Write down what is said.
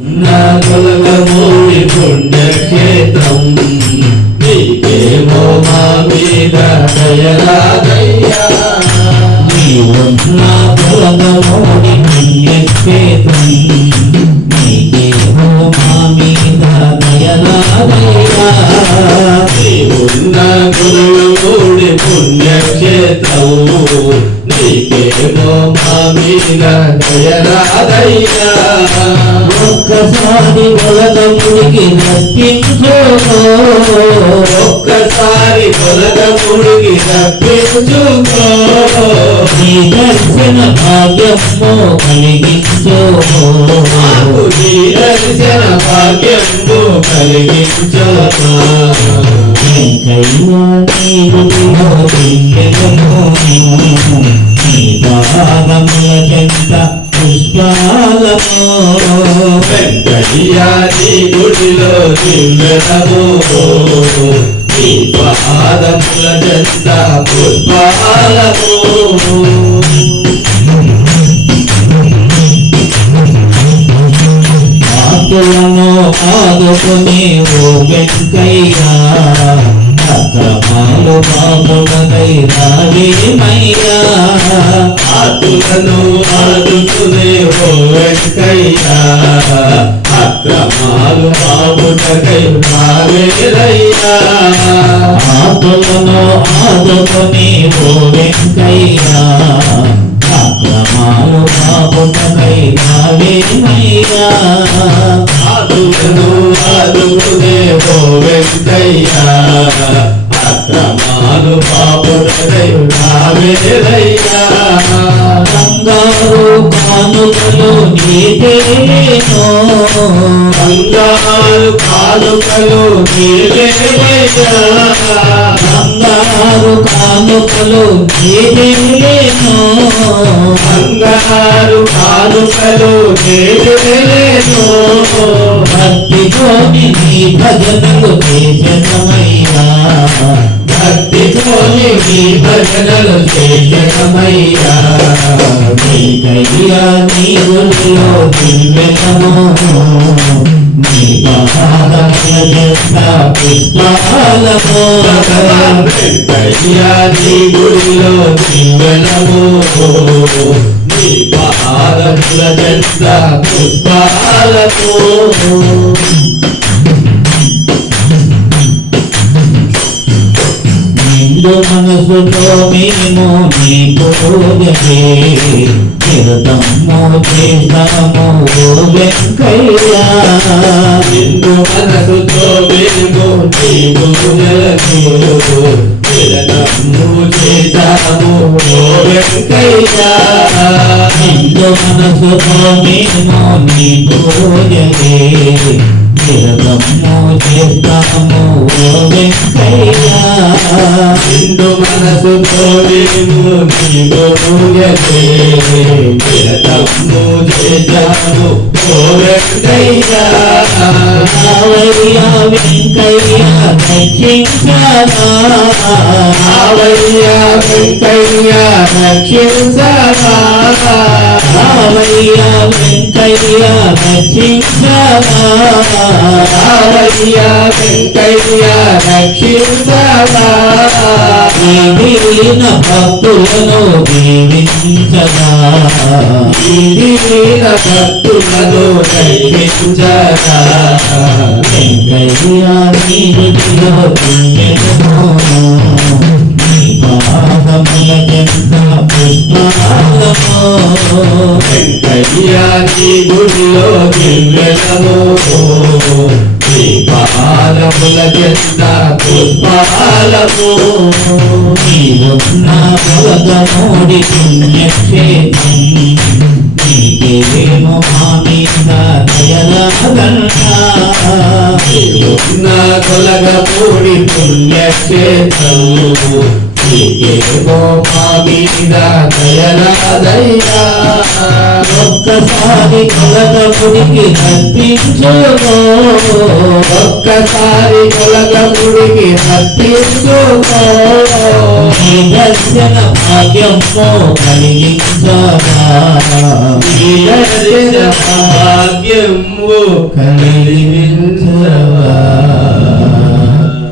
తొలగమూడి పుణ్యక్షేత్రం నీకేమో మా మీద దయరాదయ్యా. నీవున్నా తొలగమూడి పుణ్యక్షేత్రం నీకేమో మా మీద దయరాదయ్యా. నీవున్నా తొలగమూడి పుణ్యక్షేత్రం నీకేమో మా మీద దయరాదయ్యా. ఒక్కసారి తొలగముడికి రప్పించు, ఒక్కసారి తొలగముడికి రప్పించుకో. నీ దర్శన భాగ్యము కలిగించు, నీ దర్శన భాగ్యము కలిగించు. వెంకయ్యా నీరులో దివ్యము నీ పాదముల చెంత పుష్పాలము. వెంకయ్యా నీ గుడిలో దివ్యము నీ పాదముల చెంత పుష్పాలము. ఆకులను ఆదుకుని ఓ వెంకయ్యా అక్రమాలు బాబుడై రావేమయ్యా. ఆతులను ఆదుకునే ఓ వెంకయ్యా అక్రమాలు బాబుటకై రావేరయ్యా. ఆకులను ఆదుకుని ఓ వెంకయ్యా అక్రమాలు బాబుడై రావేమయ్యా. ఆతులను ఆదుకునే ఓ వెంకయ్యా అక్రమాలు బాబుటకై రావేరయ్యా. బంగారు కానుకలు నీవేనో, బంగారు కానుకలు నీవేనయ్యా. బంగారు కానుకలు నీవేనో, బంగారు కానుకలు నీవేనో. భక్తితోని నీ భజనలు చేసనమయ్యా. భక్తితోని నీ భజనలు చేసనమయ్యా. వెంకయ్యా నీ గుడిలో దివ్యము నీ పాదముల చెంత పుష్పాలము. వెంకయ్యా నీ గుడిలో దివ్యము నీ పాదముల చెంత పుష్పాలము. నిండు మనసుతో మేము నీ పూజకే చిరతము చేస్తాము ఓ వెంకయ్యా. నిండు మనసుతో మేము నీ పూజలకు చిరతము చేస్తాము ఓ వెంకయ్యా. నిండు మనసుతో మేము నీ పూజకే చిరతము చేస్తాము ఓ వెంకయ్యా. నిండు మనసుతో మేము నీ పూజకే చిరతము చేస్తాము ఓ వెంకయ్యా. రావయ్యా వెంకయ్యా రక్షించరా, రావయ్యా వెంకయ్యా రక్షించరా. రావయ్యా వెంకయ్యా రక్షించరా, రావయ్యా వెంకయ్యా రక్షించరా. దీన భక్తులను దీవించరా, దీన భక్తులను దర్శించరా. వెంకయ్యా నీరులో పుణ్యము నీ పాదముల చెంత పుష్పాలము. వెంకయ్యా నీ గుడిలో దివ్యము నీ పాదముల చెంత పుష్పాలము. నీవున్న తొలగమూడి పుణ్యక్షేత్రం నీకేమో మా మీద దయరాదన్నా. నీవున్న తొలగమూడి పుణ్యక్షేత్రం నీకే ఏమో మా మీద దయరాదయ్యా ఒక్కసారి కొలగముడికి అర్పించుకో ఒక్కసారి కొలగముడికి అర్పించుకో నీ దర్శన భాగ్యము కలిగించగా ఈ దర్శన భాగ్యము కలిగించగా